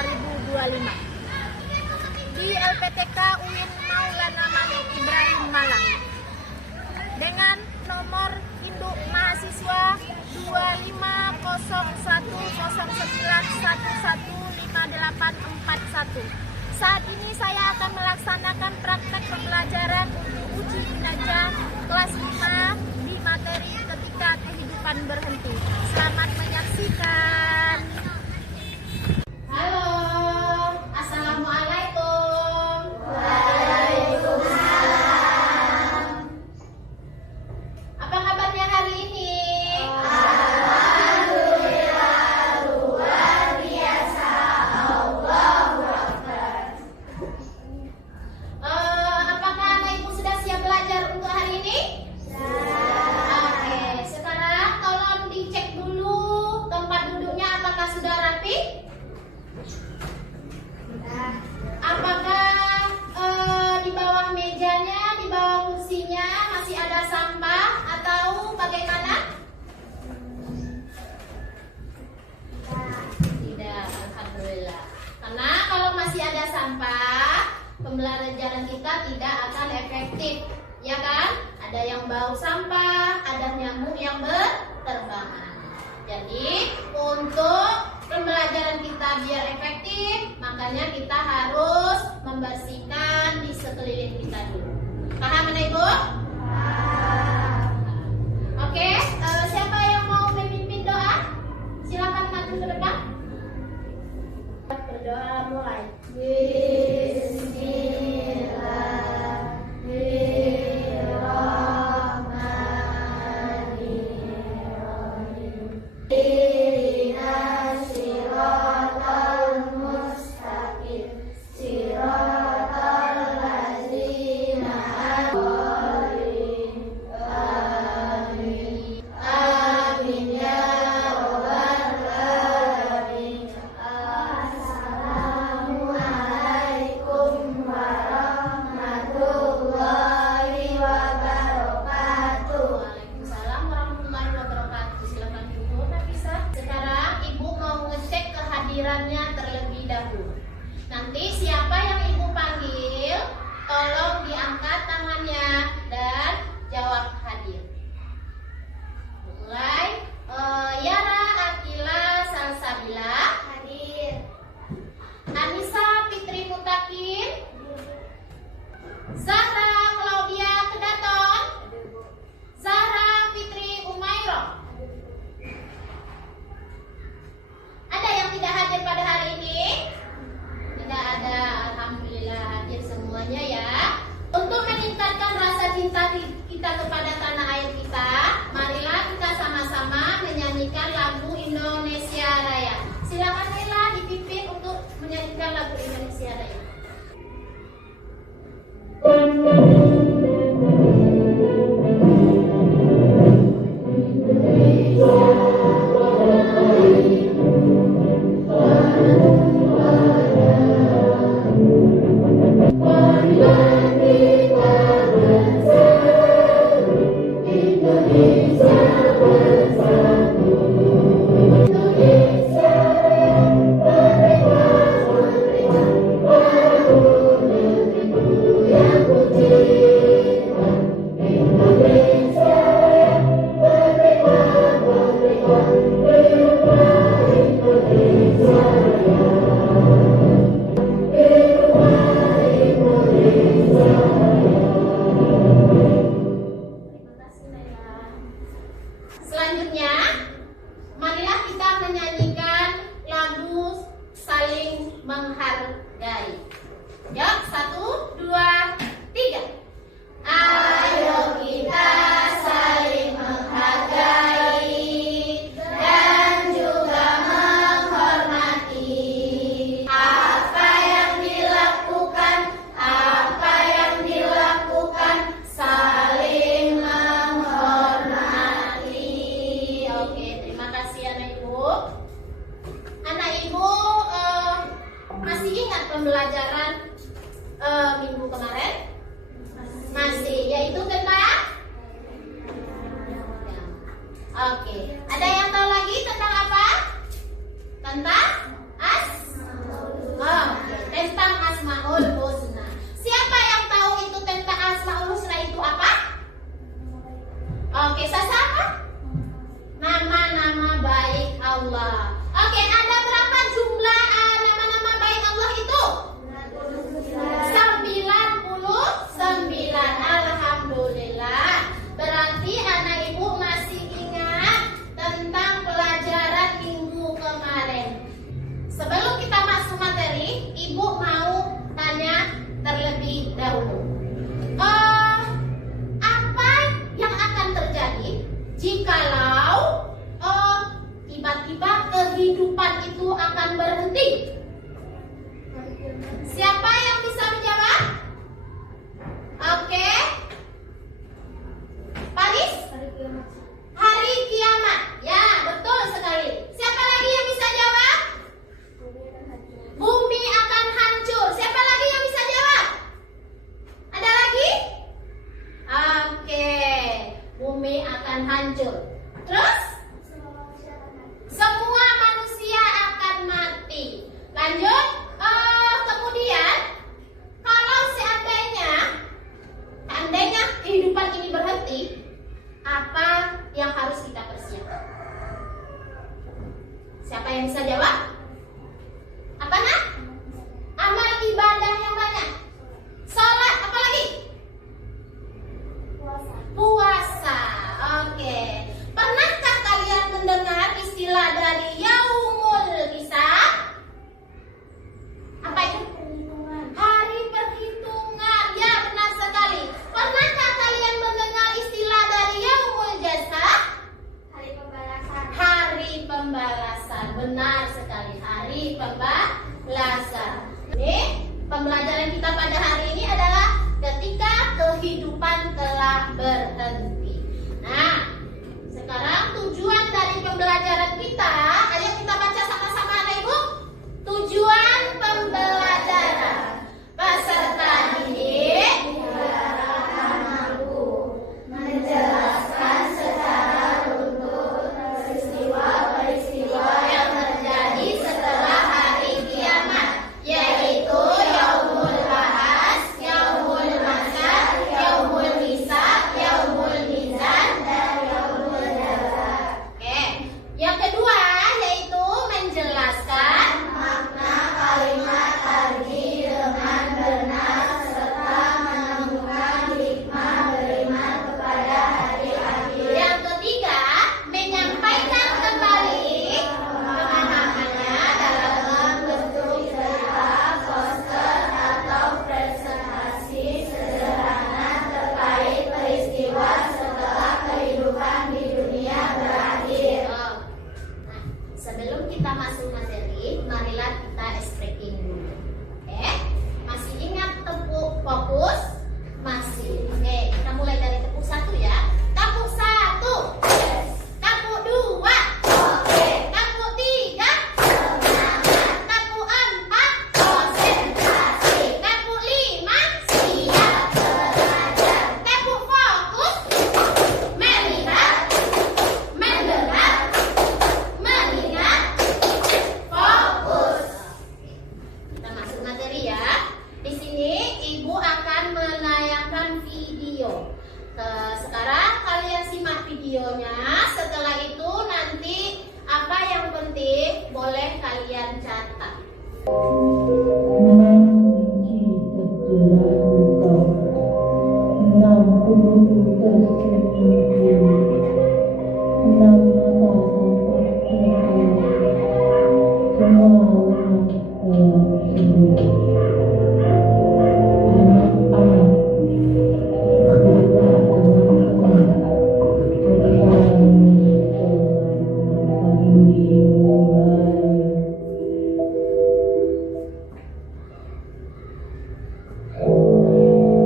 2025 di LPTK UIN Maulana Malik Ibrahim Malang dengan nomor induk mahasiswa 250109115841. Saat ini saya akan melaksanakan praktek pembelajaran untuk uji kinerja kelas 5 di materi ketika kehidupan berhenti. Selamat menyaksikan. Halo, assalamualaikum. Waalaikumsalam. Apa kabarnya hari ini? Alhamdulillah, luar biasa. Allahu Akbar. Apakah anak ibu sudah siap belajar untuk hari ini? Oke, sekarang tolong dicek dulu tempat duduknya apakah sudah rapi? Apakah di bawah mejanya, di bawah kursinya masih ada sampah atau bagaimana? Tidak, alhamdulillah. Karena kalau masih ada sampah, pembelajaran kita tidak akan efektif, ya kan? Ada yang bau sampah, ada nyamuk yang berterbangan. Jadi untuk pembelajaran kita biar efektif, makanya kita harus membersihkan di sekeliling kita dulu. Paham anak ibu? Oke, siapa yang mau memimpin doa? Silakan maju ke depan. Berdoa mulai. Terlebih dahulu. Nanti siapa yang ibu panggil, tolong diangkat tangannya dan jawab hadir. Mulai. Yara Akila Salsabila hadir. Anissa Fitri Mutakin, Zahra Claudia Kedaton, Zahra Fitri Umairah. Ada yang tidak hadir pada hari ini? Tidak ada, alhamdulillah hadir semuanya ya. Untuk meningkatkan rasa cinta kita kepada tanah air kita, marilah kita sama-sama menyanyikan lagu Indonesia Raya. Silakan Nila dipimpin untuk menyanyikan lagu Indonesia Raya. Selanjutnya, marilah kita menyanyikan lagu Saling Menghargai. Yuk, 1, 2, 3. Ayo kita saling menghargai dan juga menghormati apa yang dilakukan, saling menghormati. Oke, terima kasih anak ibu. Anak ibu masih ingat pembelajaran minggu kemarin? Masih, yaitu tentang Oke, ada yang tahu lagi tentang apa? Tentang lazat. Ini pembelajaran kita pada hari ini adalah ketika kehidupan telah berhenti. Nah, sekarang tujuan dari pembelajaran kita, ayo kita baca sama-sama anak ibu. Tujuan pembelajaran: peserta didik diharapkan mampu menjelaskan secara runtuh peristiwa-peristiwa yang terjadi setelah hari kiamat, yaitu Yaumul Ba'ats, Yaumul Masyar, Yaumul Hisab, Yaumul Mizan, dan Yaumul Jazaa. Oke. Yang kedua yaitu menjelaskan makna kalimat tadi dengan benar serta menemukan hikmah beriman kepada hari akhir. Yang ketiga, menyampaikan kembali pemahamannya dalam bentuk cerita, poster, atau presentasi sederhana terkait peristiwa setelah kehidupan di dunia berakhir. Nah, sebelum kita masuk materi, marilah kita stretching dulu. Oke, masih ingat tepuk fokus? Masih. Oke, kita mulai dari tepuk 1 ya. Tepuk 1. Tepuk 2. Oke. Tepuk 3. Semangat. Tepuk 4. Konsentrasi. Tepuk 5. Siap belajar. Tepuk fokus. Melihat, mendengar, mengingat, fokus. Kita masuk materi ya. Di sini ibu akan menayangkan video. Sekarang kalian simak videonya. Setelah itu nanti apa yang penting boleh kalian catat.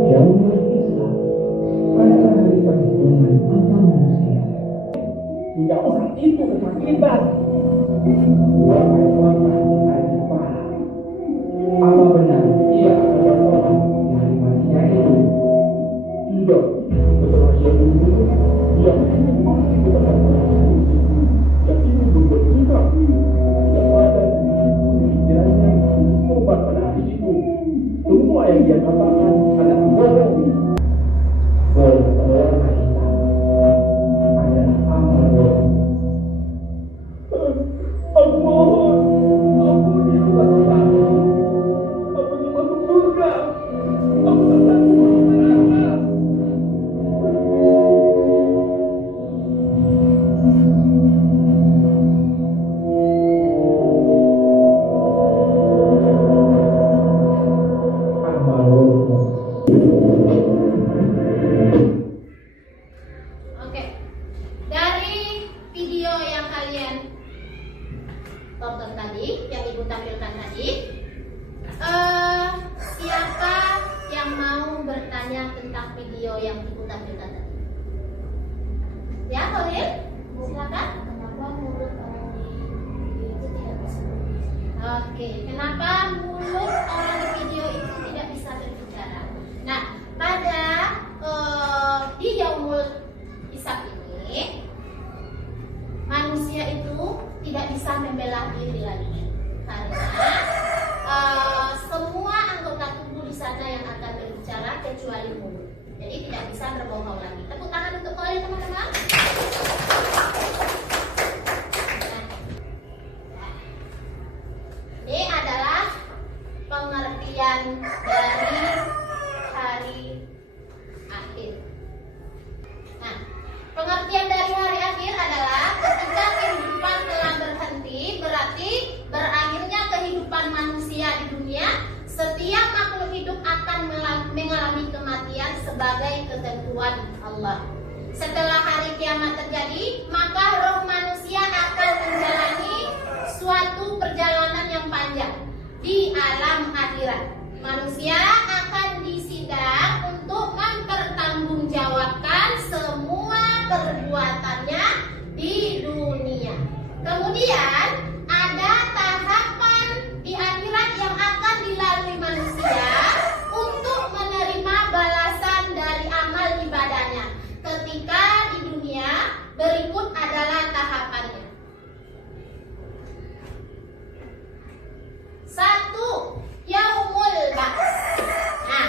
Yaumul Hisab adalah hari perhitungan mata manusia. Hingga orang itu terlibat wahai hari kepala. Apa benar ia akan bertobat di hari matinya itu? Tidak, setelah ia dulu, ia mati kepada Tuhan. Dan ini bersikap kepada pikirannya tobat pada hari itu. Semua yang dia katakan adalah bohong. Berwarna hitam adalah amal bohong. Aku mohon, ampuni dosa-dosaku. Aku ingin masuk surga. Aku tak takut masuk neraka. Amal bohong. Oke. Dari video yang kalian tonton tadi, yang ibu tampilkan tadi, siapa yang mau bertanya tentang video yang ibu tampilkan tadi? Ya, Khalil, silakan. Kenapa mulut orang di video itu tidak bisa berbicara? Oke, kenapa mulut orang di video itu tidak bisa berbicara? Nah, pada di Yaumul Hisab ini, manusia itu tidak bisa membela diri lagi karena semua anggota tubuh di sana yang akan berbicara kecuali mulut. Jadi tidak bisa berbohong lagi. Tepuk tangan untuk kalian teman-teman. Ini adalah pengertian dari hari akhir. Nah, pengertian dari hari akhir adalah ketika kehidupan telah berhenti, berarti berakhirnya kehidupan manusia di dunia. Setiap makhluk hidup akan mengalami kematian sebagai ketentuan Allah. Setelah hari kiamat terjadi, maka roh manusia akan menjalani suatu perjalanan yang panjang. Di akhirat. Manusia akan disidang untuk mempertanggungjawabkan semua perbuatannya di dunia. Kemudian ada tahapan di akhirat yang akan dilalui manusia untuk menerima balasan dari amal ibadahnya. Ketika di dunia, berikut adalah tahapannya. 1. Yaumul Ba'ats. Nah,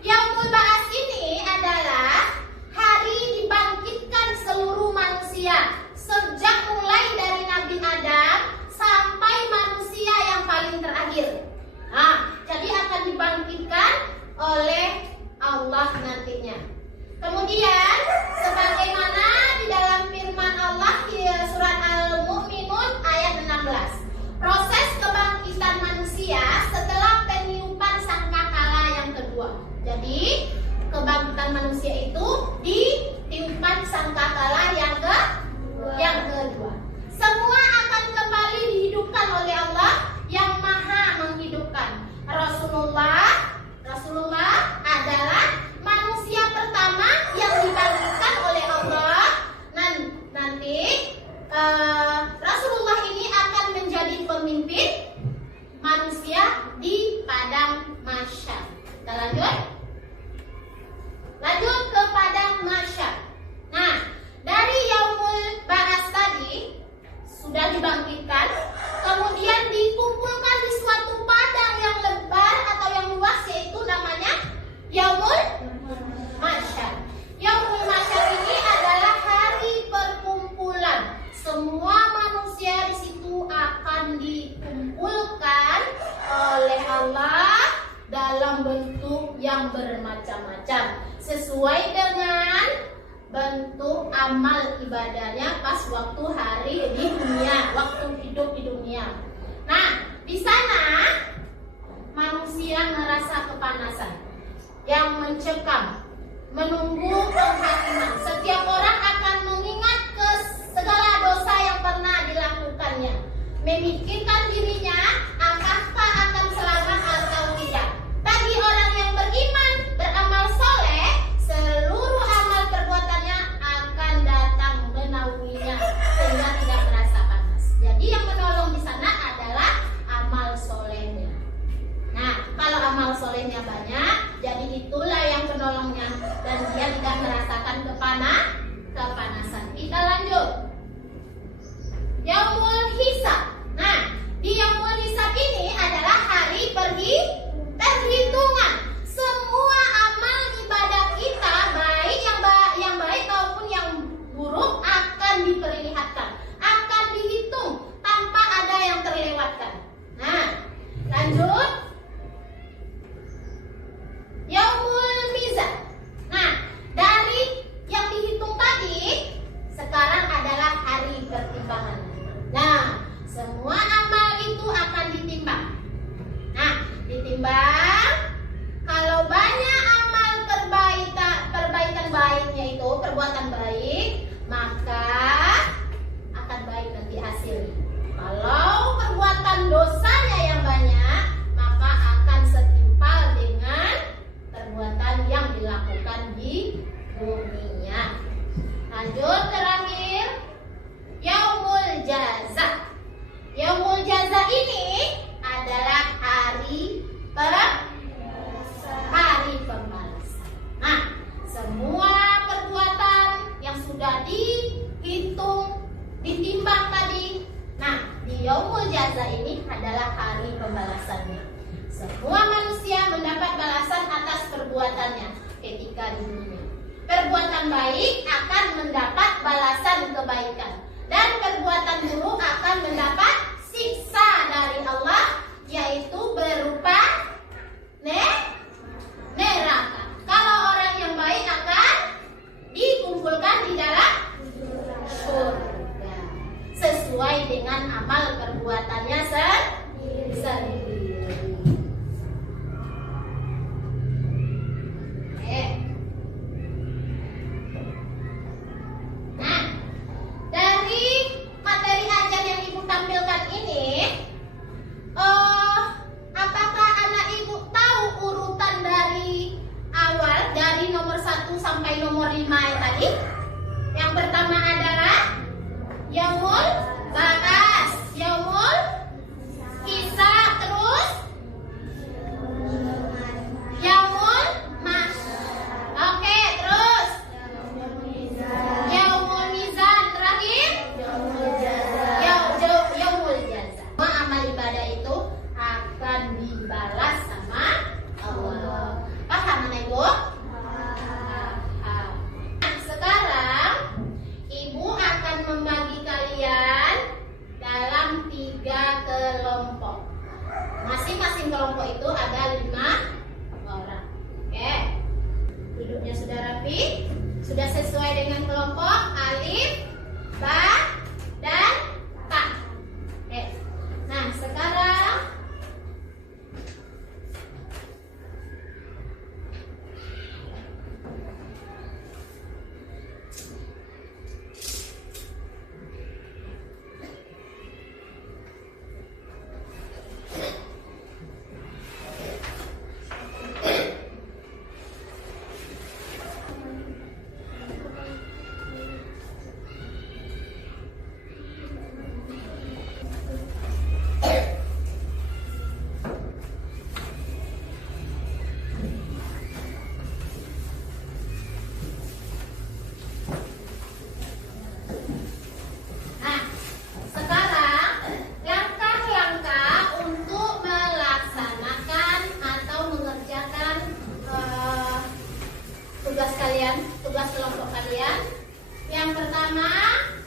Yaumul Ba'ats ini adalah hari dibangkitkan seluruh manusia, sejak mulai dari Nabi Adam sampai manusia yang paling terakhir. Nah, jadi akan dibangkitkan oleh Allah nantinya. Kemudian, sebagaimana di dalam firman Allah di surat Al-Mu'minun ayat 16, proses kebangkitan manusia setelah peniupan sangkakala yang kedua. Jadi, kebangkitan manusia itu ditiupan sangkakala yang kedua. Semua akan kembali dihidupkan oleh Allah yang Maha menghidupkan. Rasulullah adalah manusia pertama yang dibangkitkan oleh Allah. Nanti Rasulullah ini akan menjadi pemimpin manusia di padang mahsyar. Kita lanjut ke padang mahsyar. Nah, dari Yaumul Ba'ats tadi sudah dibangkitkan, kemudian dikumpulkan di suatu padang yang lebar atau yang luas, yaitu namanya Yaumul Mahsyar. Yaumul Mahsyar ini adalah hari perkumpulan. Semua manusia di situ akan dikumpulkan oleh Allah dalam bentuk yang bermacam-macam, sesuai dengan bentuk amal ibadahnya pas waktu hari di dunia, waktu hidup di dunia. Nah, di sana manusia merasa kepanasan yang mencekam, menunggu penghakiman. Setiap orang akan mengingat ke segala dosa yang pernah dilakukannya, memikirkan dirinya apakah akan selamat atau tidak. Bagi orang yang beriman, beramal soleh, seluruh amal perbuatannya akan datang menaunginya sehingga tidak merasa panas. Jadi yang menolong di sana adalah amal solehnya. Nah, kalau amal solehnya banyak, jadi itulah yang penolongnya dan dia tidak merasakan kepanasan. Kita lanjut. Yaumul Hisab. Nah, di Yaumul Hisab ini adalah hari perhitungan. Semua amal ibadah kita, baik yang baik maupun yang buruk, akan diperlihatkan, akan dihitung tanpa ada yang terlewatkan. Nah, lanjut. Yaumul Mizan. Nah, dari yang dihitung tadi, sekarang adalah hari pertimbangan. Nah, semua amal itu akan ditimbang. Nah, ditimbang. Kalau banyak amal perbaikan baiknya itu, perbuatan baik, maka akan baik nanti hasilnya. Kalau perbuatan dosanya yang banyak, maka akan setimpal dengan perbuatan yang dilakukan di dunia. Lanjut terakhir, Yaumul Jaza. Yaumul Jaza ini adalah hari pembalasan. Nah, semua perbuatan yang sudah dihitung, ditimbang tadi. Nah, di Yaumul Jaza ini adalah hari pembalasannya. Semua manusia mendapat balasan atas perbuatannya ketika di dunia. Perbuatan baik akan mendapat balasan kebaikan, dan perbuatan buruk akan mendapat siksa dari Allah, yaitu berupa neraka. Kalau orang yang baik akan dikumpulkan di dalam surga sesuai dengan amal perbuatannya sendiri. Nah, dari materi ajar yang Ibu tampilkan ini, dibalas sama Allah. Paham Anak Ibu? Paham. Nah, sekarang Ibu akan membagi kalian dalam 3 kelompok. Masing-masing kelompok itu ada 5 orang. Oke. Duduknya sudah rapi, sudah sesuai dengan kelompok alif, ba, dan ta. Oke. Nah, sekarang langkah-langkah untuk melaksanakan atau mengerjakan tugas kalian, tugas kelompok kalian. Yang pertama,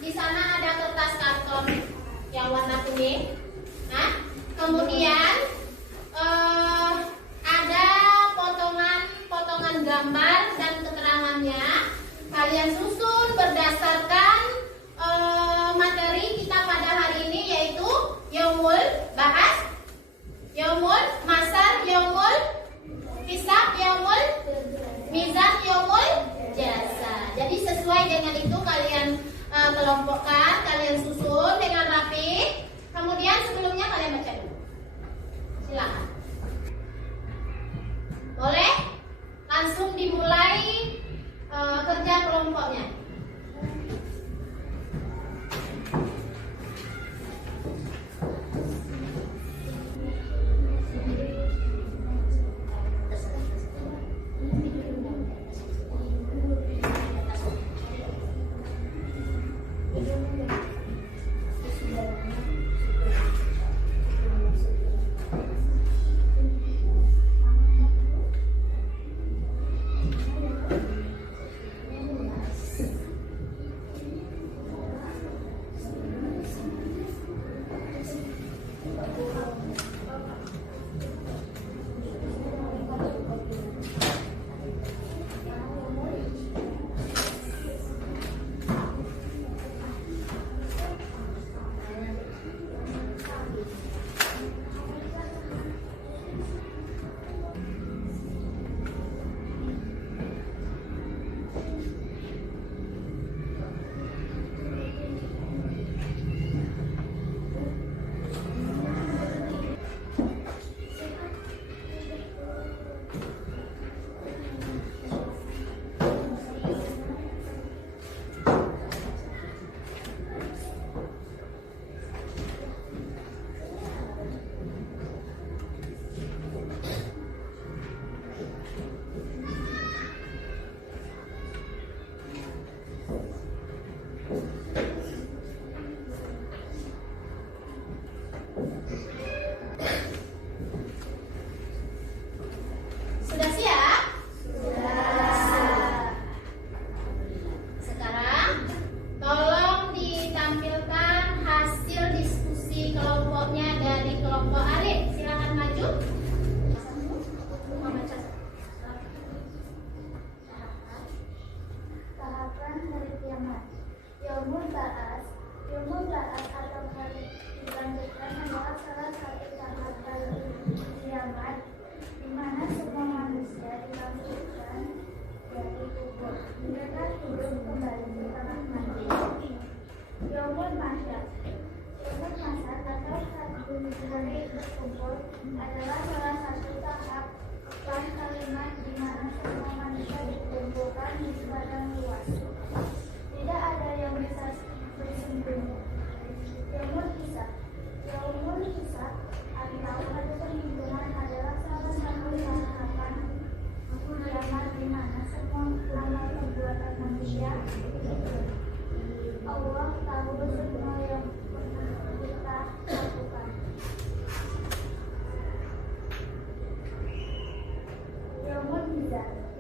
di sana ada kertas karton yang warna kuning. Nah, kemudian ada potongan gambar dan keterangannya. Kalian susun berdasarkan materi kita pada hari ini, yaitu Yaumul Bahas, Yaumul Masar, Yaumul Hisab, Yaumul Mizan, Yaumul Jasa. Jadi sesuai dengan itu kalian kelompokkan, kalian susun dengan rapi. Kemudian sebelumnya kalian baca dulu. Silakan. Boleh? Langsung dimulai kerja kelompoknya.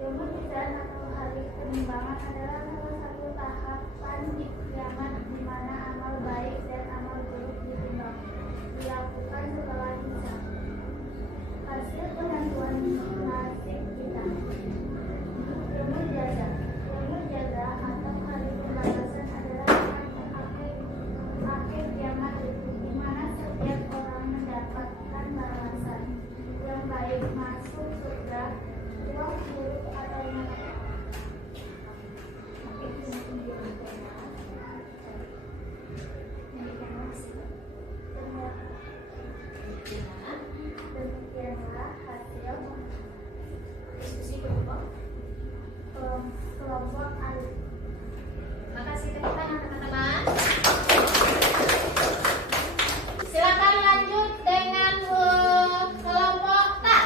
Yaumul Mizan atau hari penimbangan adalah salah satu tahapan di kiamat di mana amal baik dan amal buruk ditimbang, dilakukan setelah hisab. Hasil penentuan nasib kita. Yaumul Jaza. Yaumul Jaza atau hari pembalasan adalah akhir kiamat itu, di mana setiap orang mendapatkan balasan. Yang baik masuk surga, yang buruk atau neraka. Demikianlah hasil Diskusi kelompok. kelompok alif. Makasih tepuk tangan teman-teman. Silakan lanjut dengan kelompok ta.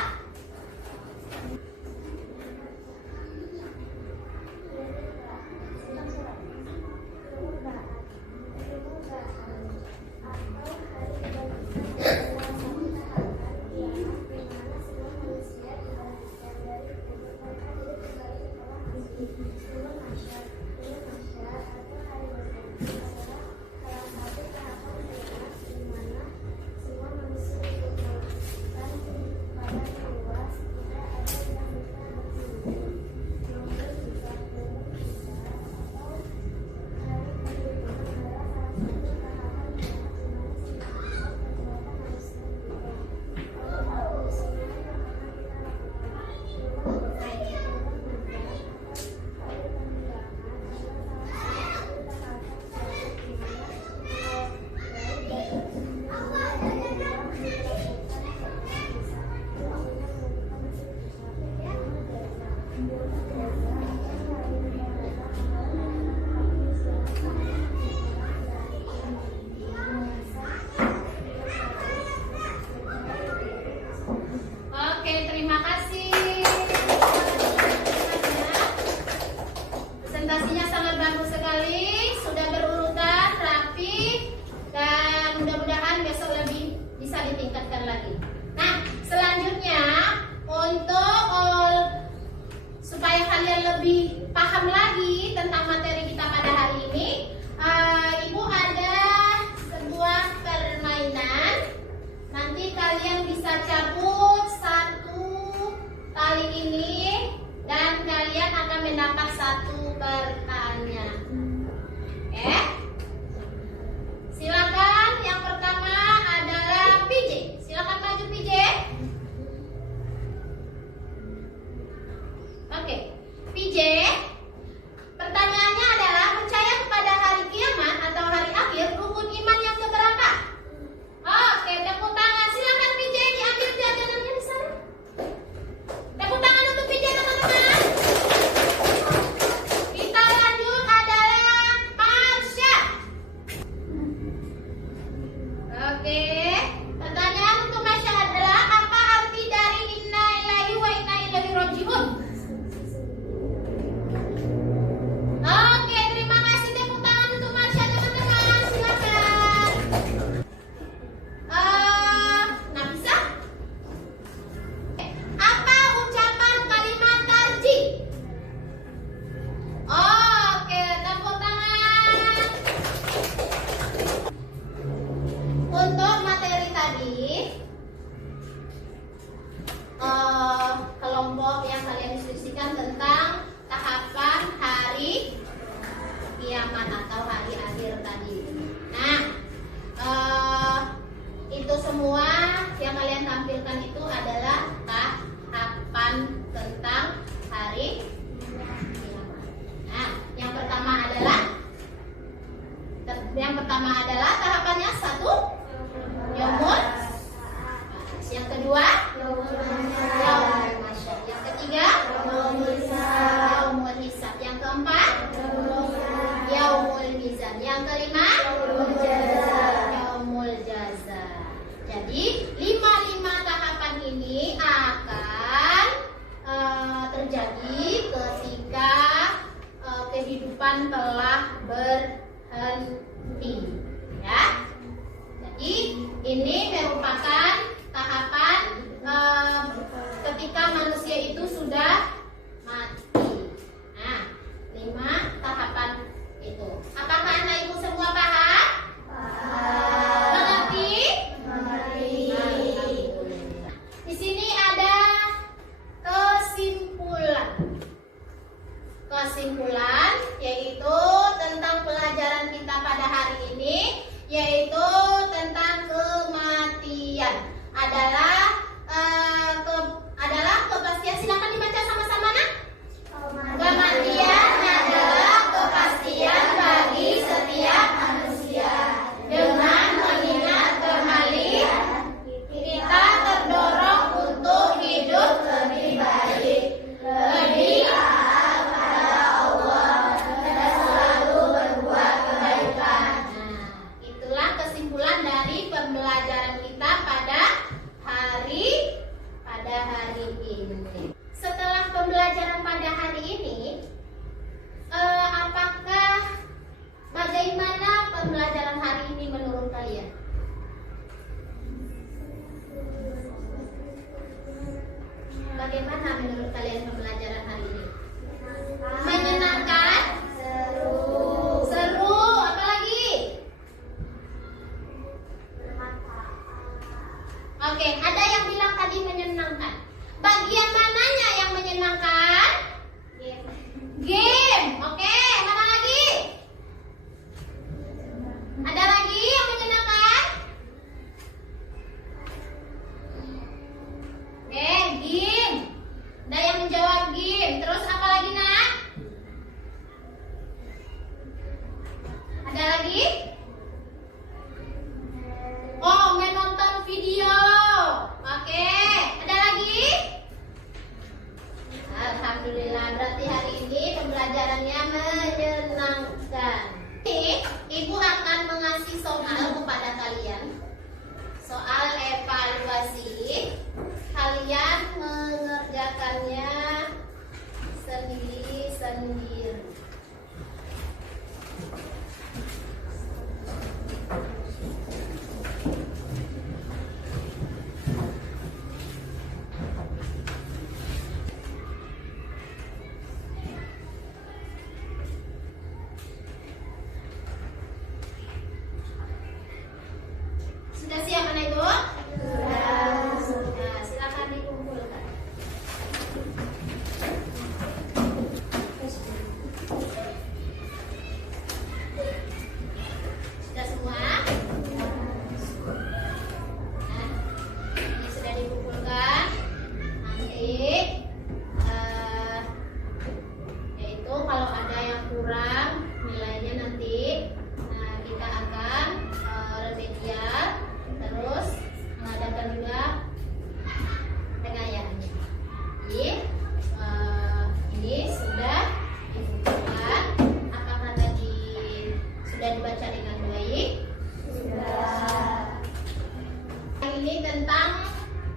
Oke, terima kasih. Presentasinya sangat bagus sekali, sudah berurutan, rapi, dan mudah-mudahan besok lebih bisa ditingkatkan lagi. Nah, selanjutnya untuk supaya kalian lebih paham lagi tentang materi kita pada hari ini, Ibu ada sebuah permainan. Nanti kalian bisa cabut satu tali ini dan kalian akan mendapat satu pertanyaan. Oke? Silakan, yang pertama adalah PJ. Silakan maju PJ. Oke, PJ. Pertanyaannya adalah percaya kepada hari kiamat atau hari akhir, rukun iman yang keberapa? Oke, tepuk tangan. Silakan PJ diambil jajanannya di sana. Tepuk tangan untuk PJ teman-teman. Kita lanjut adalah Marsha. Oke, pertanyaan untuk Marsha adalah apa arti dari inna lillahi wa inna ilaihi raji'un? Oke, terima kasih, tepuk tangan untuk Marsha teman-teman. Silakan. Nafisa, apa ucapan kalimat tarjih? Oke, tepuk tangan. Untuk materi tadi, kelompok yang kalian diskusikan tentang tahapan hari kiamat atau hari akhir tadi. Nah, itu semua yang kalian tampilkan itu adalah tahapan tentang hari kiamat. Nah, yang pertama adalah tahapannya satu, yaumul. Yang kedua, yaumul masyar. Yang ketiga, yaumul hisab. Yang keempat, yaumul mizan. Yang kelima, yaumul jaza. Jadi 5 tahapan ini akan terjadi ketika kehidupan telah berhenti, ya. Jadi ini merupakan tahapan ketika manusia itu sudah mati. bagaimana menurut kalian pembelajaran hari ini? Menyenangkan? Seru, apa lagi? Oke, ada yang bilang tadi menyenangkan. Bagian mananya yang menyenangkan? Game. Oke, mana lagi? Ada lagi yang menyenangkan? Game. Ada yang menjawab game. Terus apa lagi, Nak? Ada lagi? Oh, menonton video. Oke, ada lagi? Alhamdulillah, berarti hari ini pembelajarannya menyenangkan. Ibu akan mengasih soal kepada kalian. Soal evaluasi. Kalian mengerjakannya sendiri-sendiri. Sudah siap anak ibu? Sudah. Nah, silakan dikumpulkan. Sudah semua? Nah, ini sudah dikumpulkan. Nanti yaitu kalau ada yang kurang nilainya nanti, nah kita akan remedial. Terus mengadakan juga pengayaan. Ini sudah dibukukan. Apakah tadi sudah dibaca dengan baik? Sudah. Ini tentang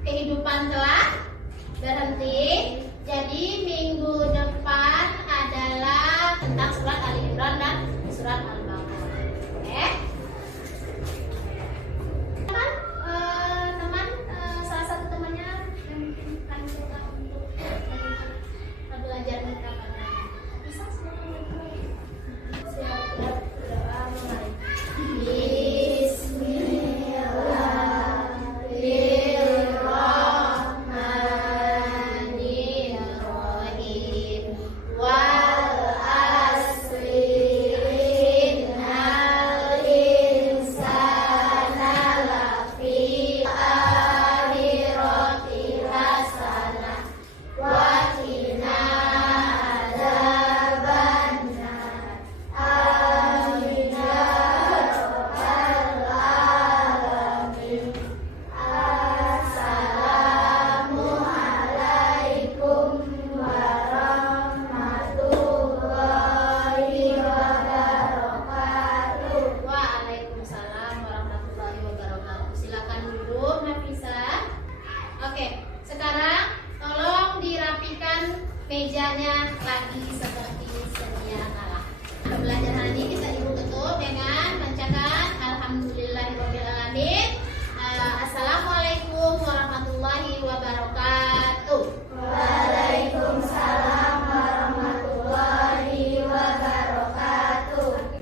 kehidupan telah berhenti. Jadi minggu depan adalah tentang surat Al-Imran dan surat Al-Baqarah. Oke? Salah satu temannya yang mungkin akan coba untuk belajar menghafalkan. Bisa siap berdoa mulai. Bismillahirrahmanirrahim. Wal asri innal insana lafi akhirati hasanah wa qina adzabannar. Amin ya rabbal alamin. Assalamu alaikum warahmatullahi wabarakatuh. Waalaikumsalam warahmatullahi wabarakatuh. Silakan duduk, Nafisa. Oke, sekarang tolong dirapikan mejanya lagi seperti